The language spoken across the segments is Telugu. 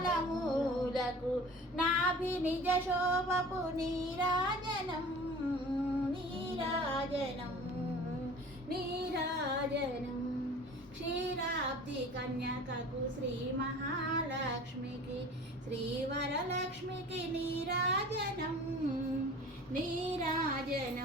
హస్తకమలమూలకు నాభి నిజ శోభపు నీరాజనం నీరాజనం నీరాజనం క్షీరాబ్ది కన్యకకు శ్రీ మహాలక్ష్మికి శ్రీ వరలక్ష్మికి నీరాజనం నీరాజనం నీరాజనం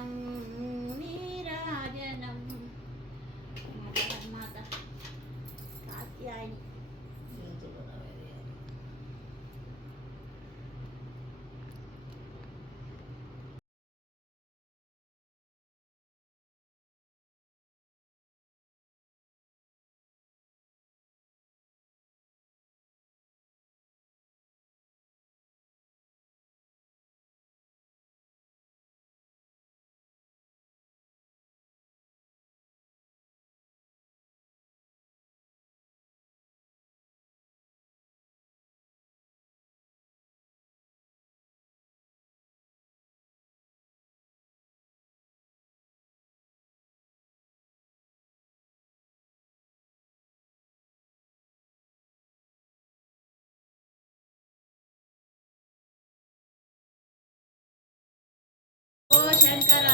శంకర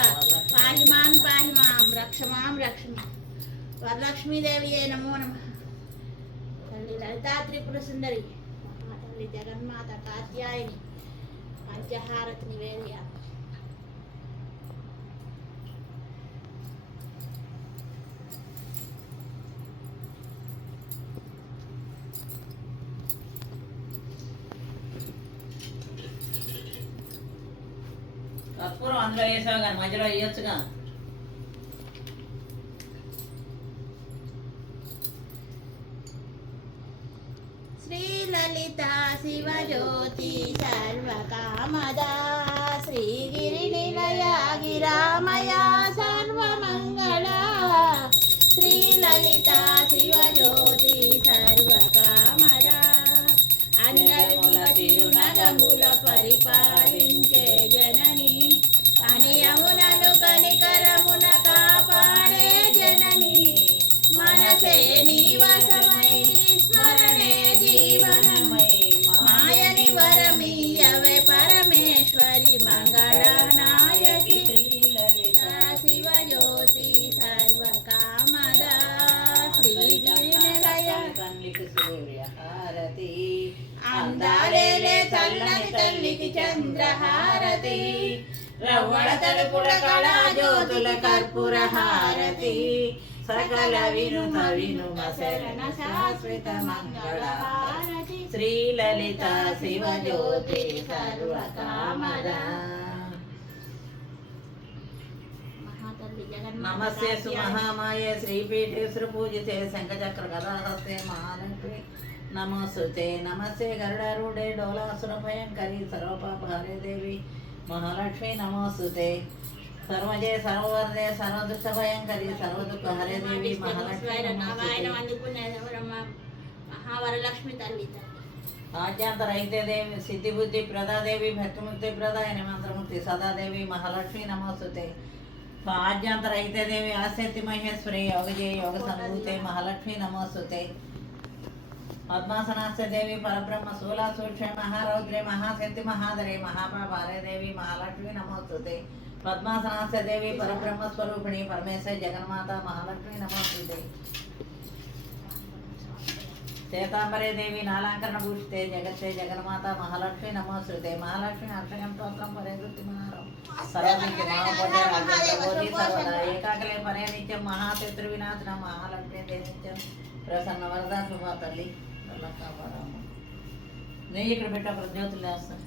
పాహిమాన్ పాహిమాం రక్షమాం రక్షమి. వరలక్ష్మీదేవి నమో నమ. తల్లి లలితా త్రిపుర సుందరి మా తల్లి జగన్మాత కాత్యాయని పంచహారతి నివేదయ కర్పూరం అందులో వేసావు కానీ మధ్యలో వేయొచ్చుగా. శ్రీ లలిత శివజ్యోతి సర్వకామదా శ్రీగిరి నిలయ గిరామయ సర్వమంగళ శ్రీ పరమేశ్వరి మంగళనాయకి शिवज्योति శివజ్యోతి సర్వకామదా శ్రీగిరినిలయ తల్లికి సూర్య హారతి అందాలేలే చల్లని తల్లికి చంద్రహారతి రవ్వడ తలుపుల కళా జ్యోతుల కర్పూర హారతి సకల వినుత వినుమ శరణ శాశ్వత మంగళ శ్రీ లలిత శివజ్యోతి సర్వకామద మహాతల్లి జగన్మాత నమస్తే సుమహామాయ శ్రీపీఠేశ్వర పూజితే శంఖచక్ర గదాహస్తే మహాలక్ష్మి నమోస్తుతే నమస్తే గరుడారుడే డోలాసుర భయంకరి సర్వపాపహారే దేవి. మహాలక్ష్మి హరే దేవి మహాలక్ష్మి స్వైర నమోస్తుతే అందుకునే ఎవరమ్మ? మహావరలక్ష్మి తల్లి తల్లి ఆద్యాంతరైతే దేవి సిద్ధి బుద్ధి ప్రదాదేవి భక్తిముక్తి ప్రదాయని మంత్రముక్తి సదాదేవి మహాలక్ష్మి నమోస్తుతే ఆద్యాంతరైతే దేవి ఆశక్తి మహేశ్వరి యోగజయ యోగ సంభూతే మహాలక్ష్మి నమోస్తుతే పద్మాసనాస్య దేవి పరబ్రహ్మ శూలా సూక్ష్మ మహారౌద్రే మహాశక్తి మహాదరే మహాపారే దేవి మహాలక్ష్మి నమోస్తుతే పద్మాసనాస్య దేవి పరబ్రహ్మ స్వరూపిణి పరమేశ్వరి జగన్మాత మహాలక్ష్మి నమోస్తుతే శేతాంబరే దేవి నాలాంకరణ భూషితే జగత్తే జగన్మాత మహాలక్ష్మి నమోశ్రుతే మహాలక్ష్మి హర్షగం స్తోత్రం పరే వృత్తి మహారం సర్వమితి మహాపోతే రాజ్యోతి సర్వదా ఏకాకలే పరే నిత్యం మహాశత్రు వినాశన మహాలక్ష్మి దే నిత్యం ప్రసన్న వరద శుభ తల్లి కాపాడము నెయ్యి ఇక్కడ పెట్ట ప్రజ్యోతులు వేస్తాను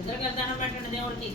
ఇద్దరు దండం పెట్టండి దేవుడికి.